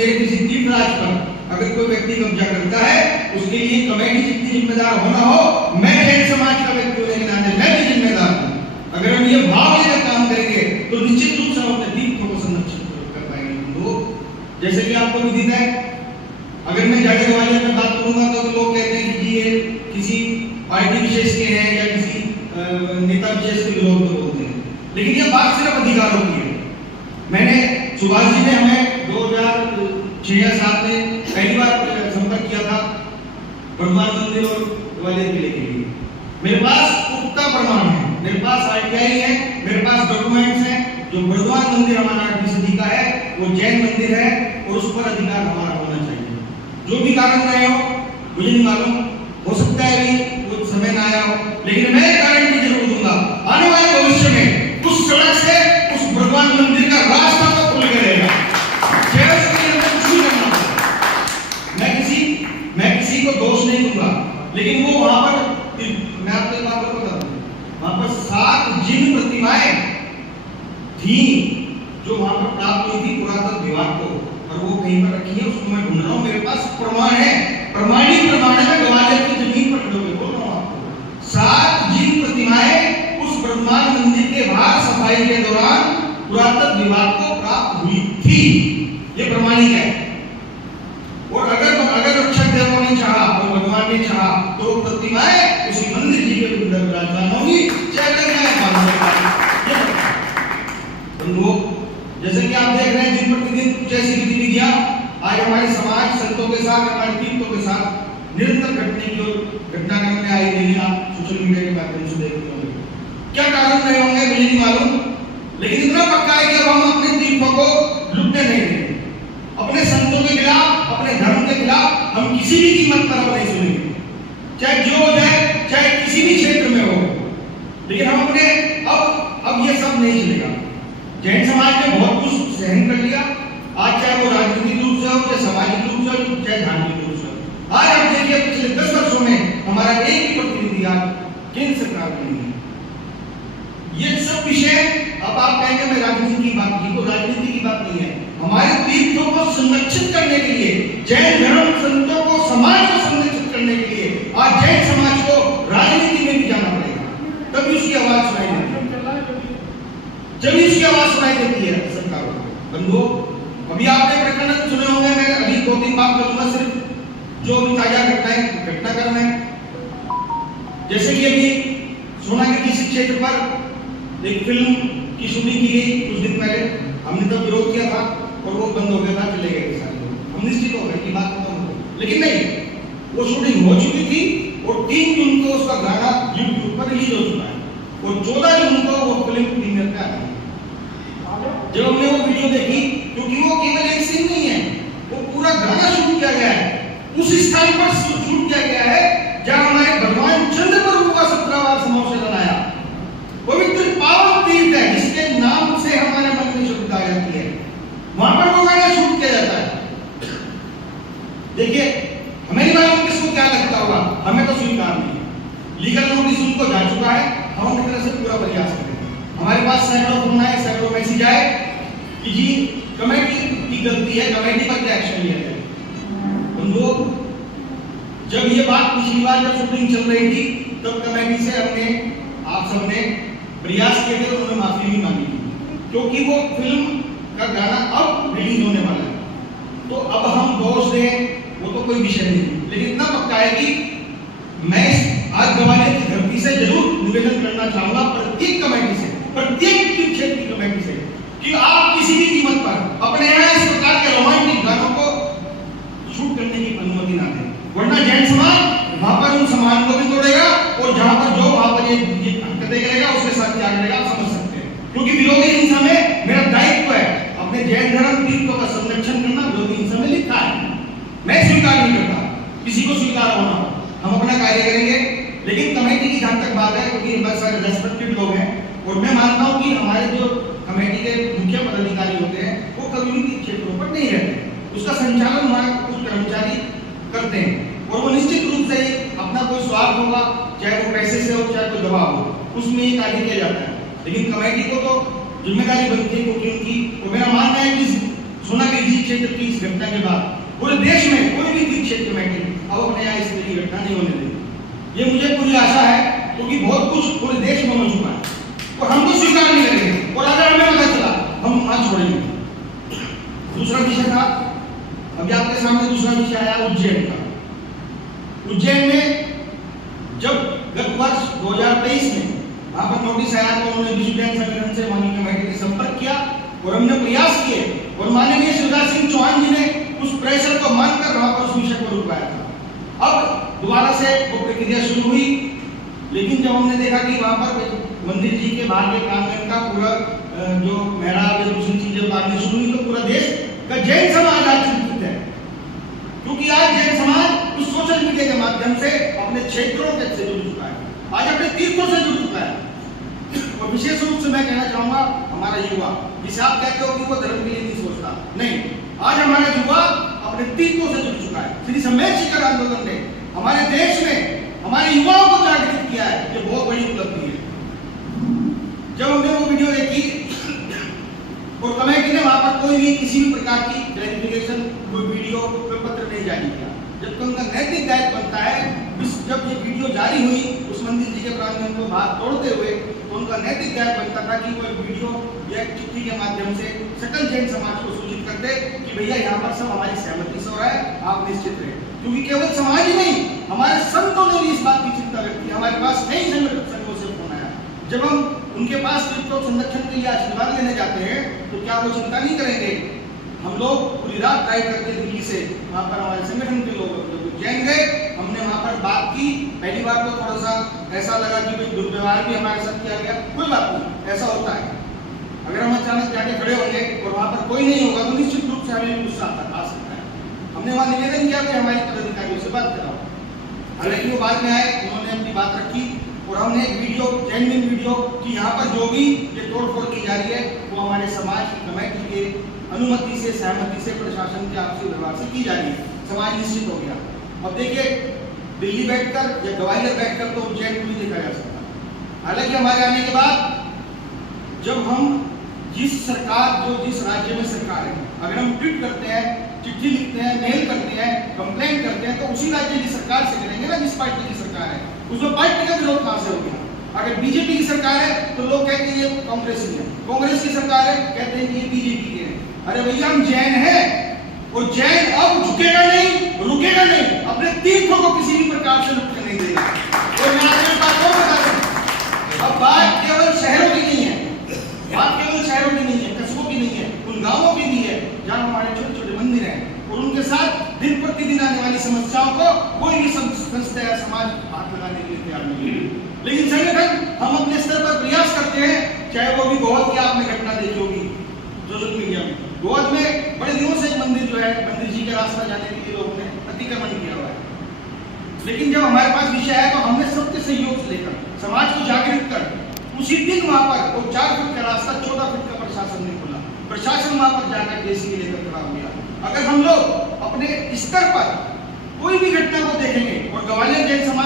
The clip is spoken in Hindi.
मेरे किसी तीर्थ राज पर अगर कोई व्यक्ति कब्जा करता है, उसके लिए कमेटी जितनी जिम्मेदार होना हो, मैं जैन समाज का व्यक्ति होने के नाते मैं भी जिम्मेदार हूँ। अगर हम ये भाव लेकर काम करेंगे तो निश्चित रूप से हम अपने तीर्थों को संरक्षित कर पाएंगे। तो जैसे कि आपको विदित है, अगर मैं जाट ग्वालियर में बात करूंगा तो लोग कहते हैं कि ये किसी पार्टी विशेष के हैं या किसी नेता विशेष के विरोध में बोलते हैं, लेकिन ये बात सिर्फ अधिकारों की है। मैंने सुभाष जी ने हमें 2006 या 7 में पहली बार संपर्क किया था बर्धमान मंदिर और ग्वालियर किले के लिए। मेरे पास पुख्ता प्रमाण है, मेरे पास आरटीआई है, मेरे पास डॉक्यूमेंट्स हैं। जो बर्धमान मंदिर हमारा 8वीं सदी का है, वो जैन मंदिर है और उस पर अधिकार हमारा होना चाहिए। जो भी कारण रहे हो मुझे नहीं मालूम, हो सकता है अभी वो समय ना आया हो, लेकिन मैं गारंटी जरूर दूंगा आने वाले भविष्य में उस सड़क से उस बर्धमान मंदिर का रास्ता तो खुल के रहेगा। मैं किसी को दोष नहीं दूंगा, लेकिन वो वहां पर मैं आपको एक बात बता दूं, वहां पर 7 जिन प्रतिमाएं थी जो वहां पर प्राप्त हुई थी पुरातत्व विभाग को, और वो कहीं पर रखी है, उसको मैं ढूंढ रहा हूं। मेरे पास प्रमाण है, प्रमाणिक प्रमाण है। मैं ग्वालियर की जमीन पर खड़े बोल रहा हूं आपको। 7 जिन प्रतिमाएं उस बर्धमान मंदिर के बाहर सफाई के दौरान पुरातत्व विभाग को प्राप्त हुई थी, ये प्रमाणिक है। और अगर रक्षक देवों ने चाहा और भगवान ने चाहा तो प्रतिमाएं उसी मंदिर जी के अंदर विराजमान होंगी, चाहे जैसे कि आप देख रहे हैं दिन प्रतिदिन कुछ ऐसी गतिविधियां आज हमारे समाज संतों के साथ, हमारे तीर्थों के साथ निरंतर घटने की और घटनाक्रम में आई रही है। आप सोशल मीडिया के माध्यम से देखते होंगे, क्या कारण रहे होंगे मुझे नहीं मालूम, लेकिन इतना पक्का है कि अब हम अपने तीर्थों को लुटने नहीं देंगे। अपने संतों के खिलाफ, अपने धर्म के खिलाफ हम किसी भी कीमत पर हम नहीं सुनेंगे, चाहे जो हो जाए, चाहे किसी भी क्षेत्र में हो। लेकिन हम अपने अब ये सब नहीं चलेगा। जैन समाज ने बहुत कुछ सहन कर लिया, आज चाहे वो राजनीतिक रूप से हो, चाहे सामाजिक रूप से हो, चाहे धार्मिक रूप से हो। आज आप देखिए पिछले 10 वर्षों में हमारा एक भी प्रतिनिधि केंद्र सरकार में नहीं है। ये सब विषय अब आप कहेंगे मैं राजनीति की बात की, तो राजनीति की बात नहीं है। हमारे तीर्थों को संरक्षित करने के लिए, जैन धर्म संतों को, समाज को संरक्षित करने के लिए आज जैन समाज को राजनीति में भी जाना पड़ेगा, तभी उसकी आवाज सुनाई देती है, जब उसकी आवाज सुनाई देती है सरकारों को। बंधुओं, अभी आपने प्रकरण सुने होंगे, मैं अभी 2-3 बात करूंगा सिर्फ जो भी ताजा घटनाक्रम है। जैसे कि अभी सोनागिरी किसी क्षेत्र पर एक फिल्म की शूटिंग की गई कुछ दिन पहले, हमने तब विरोध किया था और वो बंद हो गया था, चले गए सारे लोग, हम निश्चित हो गए कि बात खत्म हो गई। लेकिन नहीं, वो शूटिंग हो चुकी थी और 3 जून को उसका गाना यूट्यूब पर रिलीज हो चुका है और 14 जून को वो फिल्म प्रीमियर पे आ गई। जब हमने वो वीडियो देखी, क्योंकि वो केवल एक सीन नहीं है, वो पूरा गाना शूट किया गया है, उस स्थान पर शूट किया गया है जहां हमारे भगवान चंद्र प्रभु का 17वां समावेशन आया। पवित्र पावन तीर्थ है जिसके नाम से हमारे मन में शुद्धता आ जाती है, वहां पर वो गाना शूट किया जाता है। देखिए, हमें नहीं मालूम किसको क्या लगता होगा, हमें तो स्वीकार नहीं है। लीगल नोटिस उनको जा चुका है, हम अपनी तरफ से पूरा प्रयास करेंगे। हमारे पास सैकड़ों फोन आए, सैकड़ों मैसेज आए कि जी कमेटी की गलती है, कमेटी पर क्या एक्शन लिया जाए। हम लोग जब ये बात पिछली बार जब शूटिंग चल रही थी, तब कमेटी से हमने आप सबने प्रयास किए थे और उन्होंने माफी भी मांगी थी, क्योंकि वो फिल्म का गाना अब रिलीज होने वाला है। तो अब हम दोष दें वो तो कोई विषय नहीं, लेकिन इतना पक्का है कि मैं आज ग्वालियर की धरती से जरूर निवेदन करना चाहूंगा प्रत्येक कमेटी से, प्रत्येक क्षेत्र की कमेटी से, कि आप किसी भी कीमत पर अपने यहाँ इस प्रकार के रोमांटिक गानों को शूट करने की अनुमति ना दें, वरना जैन समाज वहां पर उन सम्मान को भी तोड़ेगा और जहां पर जो वहां पर ये हरकतें करेगा उसके साथ क्या करेगा आप समझ सकते हैं। क्योंकि विरोधी हिंसा में मेरा दायित्व है अपने जैन धर्म तीर्थों का संरक्षण करना, विरोधी हिंसा में लिखा है। मैं स्वीकार नहीं करता, किसी को स्वीकार होना, हम अपना कार्य करेंगे। लेकिन कमेटी की जहां तक बात है, क्योंकि बहुत सारे रेस्पेक्टेड लोग हैं और मैं मानता हूं कि हमारे जो कमेटी के मुख्य पदाधिकारी होते हैं वो कम्युनिटी क्षेत्रों पर नहीं रहते, उसका संचालन हमारे कुछ कर्मचारी करते हैं और वो निश्चित रूप से अपना कोई स्वार्थ होगा, चाहे वो पैसे से हो चाहे कोई दबाव हो, उसमें ये कार्य किया जाता है। लेकिन कमेटी को तो जिम्मेदारी बनती है क्योंकि उनकी, और मेरा मानना है कि सोनागिरी क्षेत्र की इस घटना के बाद पूरे देश में कोई भी तीर्थ क्षेत्र में अब अपने यहाँ इस तरह की घटना नहीं होने देगी। ये मुझे पूरी आशा है, क्योंकि बहुत कुछ पूरे देश में हो चुका है और हम तो स्वीकार नहीं करेंगे, और अगर हमें पता चला हम आज छोड़ेंगे। दूसरा विषय था, अभी आपके सामने दूसरा विषय आया उज्जैन का। उज्जैन में जब गत वर्ष 2023 में वहां पर नोटिस आया तो उन्होंने विश्व जैन संगठन से माननीय कमेटी ने संपर्क किया और हमने प्रयास किए और माननीय शिवराज सिंह चौहान जी ने उस प्रेशर को मानकर वहां पर उस विषय को रुकवाया था। अब दोबारा से वो प्रक्रिया शुरू हुई, लेकिन जब हमने देखा कि वहां पर मंदिर जी के बाहर के प्रांगण का पूरा जो मेहराब या दूसरी चीजें उतारनी शुरू हुई, तो पूरा देश का जैन समाज आज चिंतित है, क्योंकि आज जैन समाज उस सोशल मीडिया के माध्यम से अपने क्षेत्रों के से जुड़ चुका है, आज अपने तीर्थों से जुड़ चुका है। और विशेष रूप से मैं कहना चाहूंगा हमारा युवा, जिसे आप कहते हो कि वो धर्म के लिए नहीं सोचता, नहीं, आज हमारा युवा अपने तीर्थों से जुड़ चुका है। श्री समेत शिखर आंदोलन ने हमारे देश में हमारे युवाओं को जागृत किया है, ये बहुत बड़ी उपलब्धि है। जब हमने वो वीडियो देखी और कमेटी ने वहां पर कोई भी किसी भी प्रकार की क्लैरिफिकेशन, कोई वीडियो, कोई पत्र नहीं जारी किया, जबकि उनका नैतिक दायित्व बनता है। जब ये वीडियो जारी हुई उस मंदिर जी के प्रांगण को बाहर तोड़ते हुए, तो उनका नैतिक दायित्व बनता था कि वो वीडियो या चिट्ठी के माध्यम से सकल जैन समाज को सूचित करते कि भैया यहाँ पर सब हमारी सहमति से हो रहा है, आप निश्चित रहे। क्योंकि केवल समाज ही नहीं, हमारे संतों ने भी इस बात की चिंता व्यक्त की। हमारे पास कई संघों से फोन आया, जब हम उनके पास तीर्थों संरक्षण के लिए आशीर्वाद लेने जाते हैं तो क्या वो चिंता नहीं करेंगे। हम लोग पूरी रात ड्राइव करके दिल्ली से वहाँ पर हमारे संगठन के लोग जैन गए, हमने वहाँ पर बात की। पहली बार तो थोड़ा सा ऐसा लगा कि भाई दुर्व्यवहार भी हमारे साथ किया गया, कोई बात नहीं, ऐसा होता है। अगर हम अचानक जाके खड़े होंगे और वहाँ पर कोई नहीं होगा तो निश्चित रूप से हमें गुस्सा आ सकता है। हमने वहाँ निवेदन किया कि हमारी पदाधिकारियों से बात कराओ, हालांकि वो बाद में आए, उन्होंने अपनी बात रखी और हमने एक वीडियो, जेन्युइन वीडियो कि यहाँ पर जो भी ये तोड़फोड़ की जा रही है वो हमारे समाज की कमेटी के अनुमति से, सहमति से, प्रशासन के आपसी व्यवहार से की जा रही है। समाज निश्चित हो गया। अब देखिए, दिल्ली बैठकर या ग्वालियर बैठकर तो उज्जैन को नहीं देखा जा सकता। हालांकि हमारे आने के बाद जब हम जिस राज्य में सरकार है, अगर हम ट्वीट करते हैं, चिट्ठी लिखते हैं, मेल करते हैं, कंप्लेंट करते हैं, तो उसी राज्य की सरकार से करेंगे ना जिस पार्टी की सरकार है। उसमें पार्टी का विरोध कहां से हो गया? अगर बीजेपी की सरकार है तो लोग कहते हैं ये कांग्रेस की है, कांग्रेस की सरकार है कहते हैं कि ये बीजेपी की है। अरे भैया, हम जैन हैं और जैन अब झुकेगा नहीं, रुकेगा नहीं, अपने तीर्थों को किसी भी प्रकार से रुकने नहीं देगा। और मैं आपको बात और बता दूं, अब बात केवल शहरों की नहीं है, बात केवल शहरों की नहीं है, कस्बों की नहीं है, उन गांवों की भी है जहां हमारे छोटे छोटे मंदिर हैं और उनके साथ दिन प्रतिदिन आने वाली समस्याओं को कोई भी संस्था या समाज हाथ लगाने के लिए तैयार नहीं है। लेकिन संगठन हम अपने स्तर पर प्रयास करते हैं, चाहे वो भी गोवध की आपने घटना देखी होगी सोशल मीडिया में। गोवध में बड़े दिनों से एक मंदिर जो है, मंदिर जी का रास्ता जाने के लिए लोगों ने अतिक्रमण किया हुआ है। लेकिन जब हमारे पास विषय है तो हमने सबके सहयोग से लेकर समाज को जागृत कर उसी दिन वहां पर वो 4 फीट का रास्ता 14 फीट का प्रशासन ने खोला। प्रशासन वहां पर जाकर जेसीबी लेकर खड़ा हो गया। अगर हम लोग अपने स्तर पर कोई भी घटना को देखेंगे और ग्वालियर जैन समाज